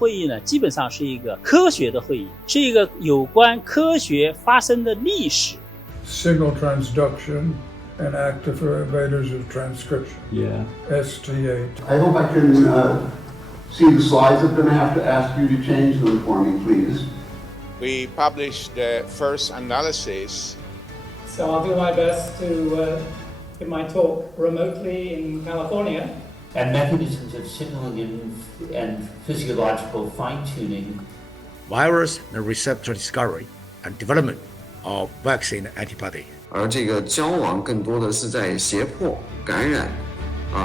会议呢，基本上是一个科学的会议，是一个有关科学发生的历史。Signal transduction and activators of transcription. Yeah. STA. I hope I can see the slides. I'm going to have to ask you to change them for me, please. We published the first analysis. So I'll do my best to give my talk remotely in California. And mechanisms of signaling and physiological fine-tuning. Virus and receptor discovery and development of vaccine antibody. 而这个交往更多的是在胁迫感染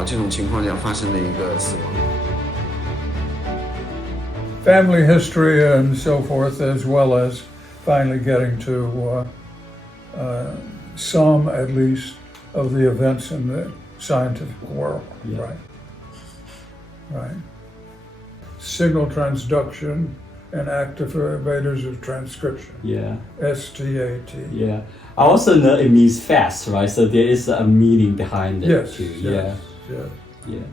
这种情况下发生的一个死亡。Family history and so forth, as well as finally getting to some, at least, of the events in the scientific world. Yeah. Right. Signal transduction and activators of transcription. Yeah. STAT. Yeah. I also know it means fast, right? So there is a meaning behind it Yes. too. Yes. Yeah. Yes. Yeah.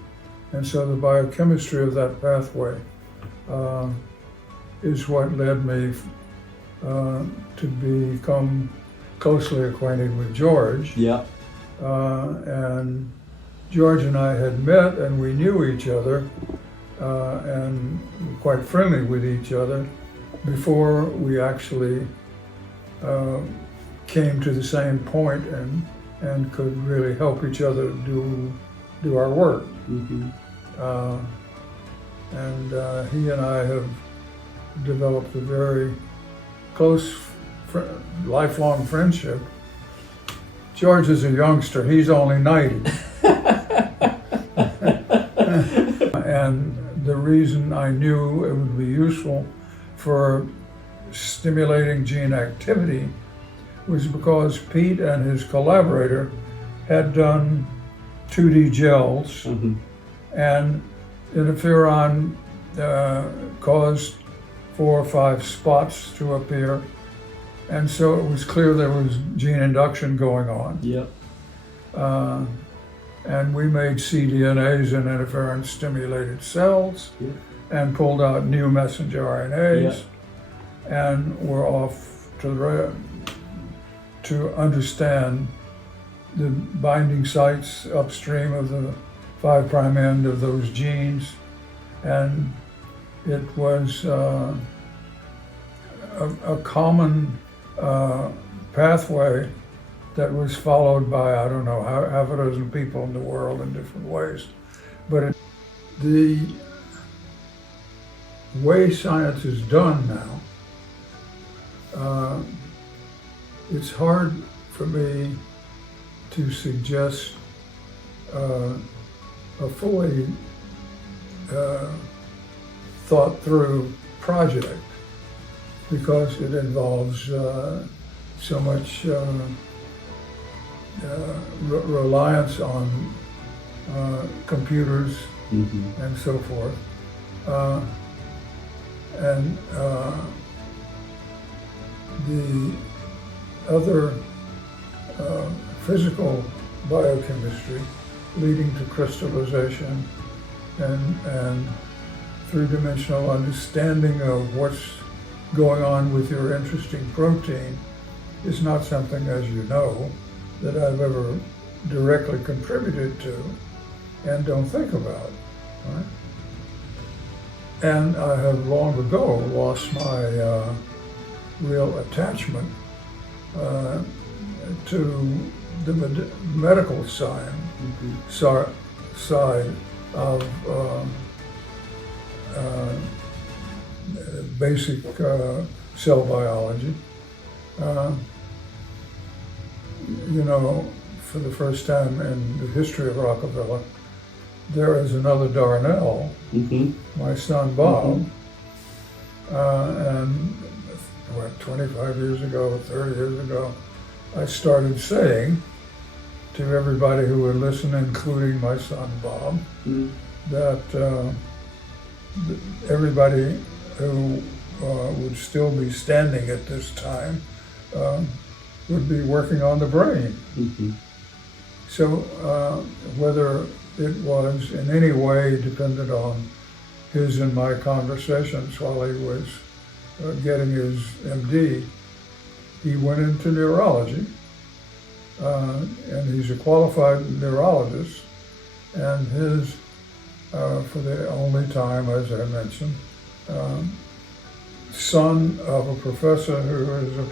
And so the biochemistry of that pathway is what led me to become closely acquainted with George. Yeah. And George and I had met and we knew each other and were quite friendly with each other before we actually came to the same point and could really help each other do our work. Mm-hmm. And he and I have developed a very close, lifelong friendship. George is a youngster. He's only 90. And the reason I knew it would be useful for stimulating gene activity was because Pete and his collaborator had done 2D gels, Mm-hmm. and interferon caused 4 or 5 spots to appear. And so it was clear there was gene induction going on. Yep. And we made cDNAs in interferon stimulated cells and pulled out new messenger RNAs and were off to understand the binding sites upstream of the 5' end of those genes. And it was a common pathway that was followed by, I don't know, half a dozen people in the world in different ways. But the way science is done now, it's hard for me to suggest a fully thought through project because it involves so much reliance on computers and so forth. And the other physical biochemistry leading to crystallization and three-dimensional understanding of what's going on with your interesting protein is not something, as you know, that I've ever directly contributed to and don't think about, right? And I have long ago lost my real attachment to the medical side of basic cell biology. You know, for the first time in the history of Rockefeller, there is another Darnell, my son Bob, and 25 years ago, 30 years ago, I started saying to everybody who would listen, including my son Bob, that everybody who would still be standing at this time would be working on the brain. So whether it was in any way dependent on his and my conversations while he was getting his MD. He went into neurology, and he's a qualified neurologist, and his, for the only time, as I mentioned, son of a professor who is a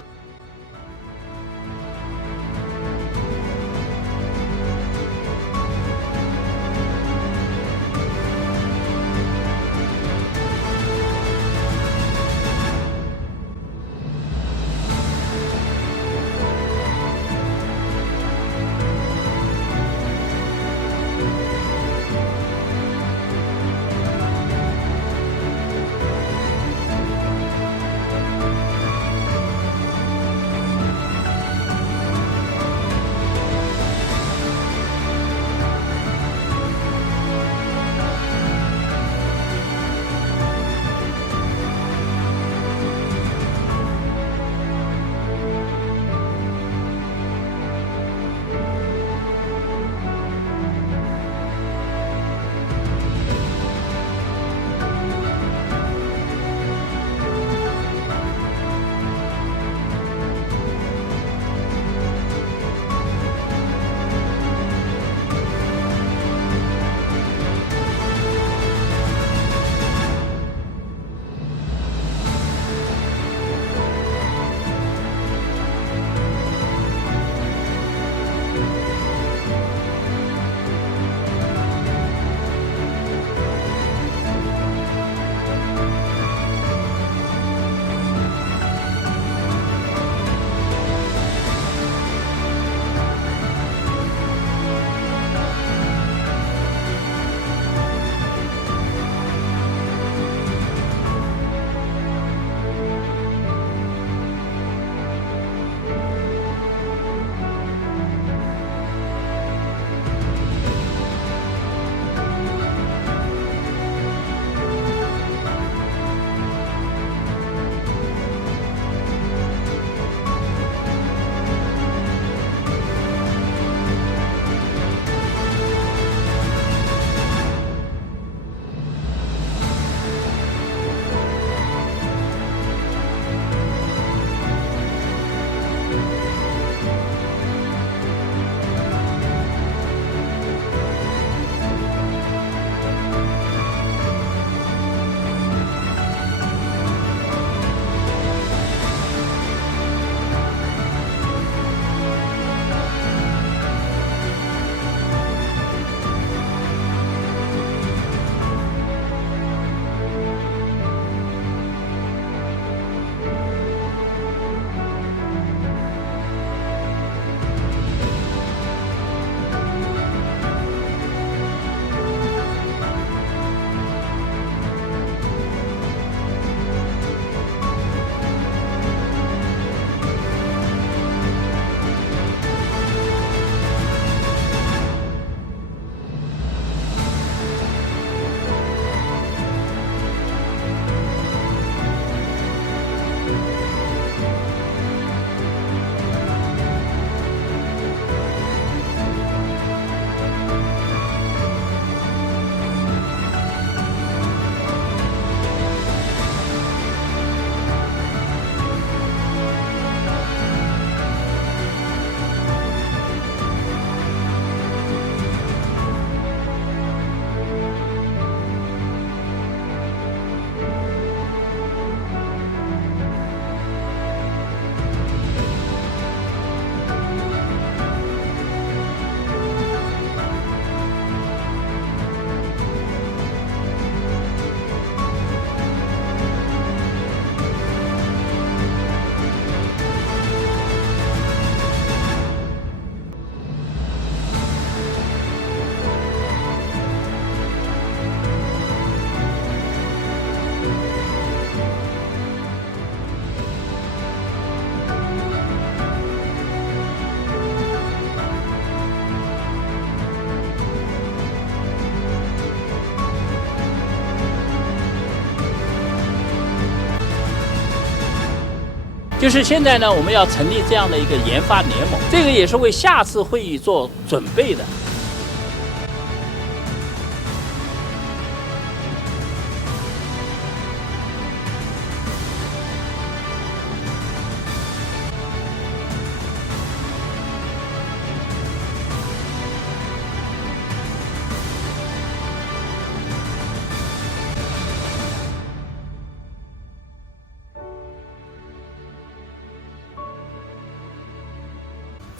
就是现在呢，我们要成立这样的一个研发联盟，这个也是为下次会议做准备的。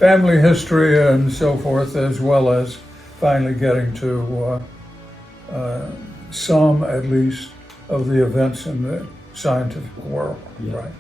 family history and so forth, as well as finally getting to some, at least, of the events in the scientific world. Yeah. Right.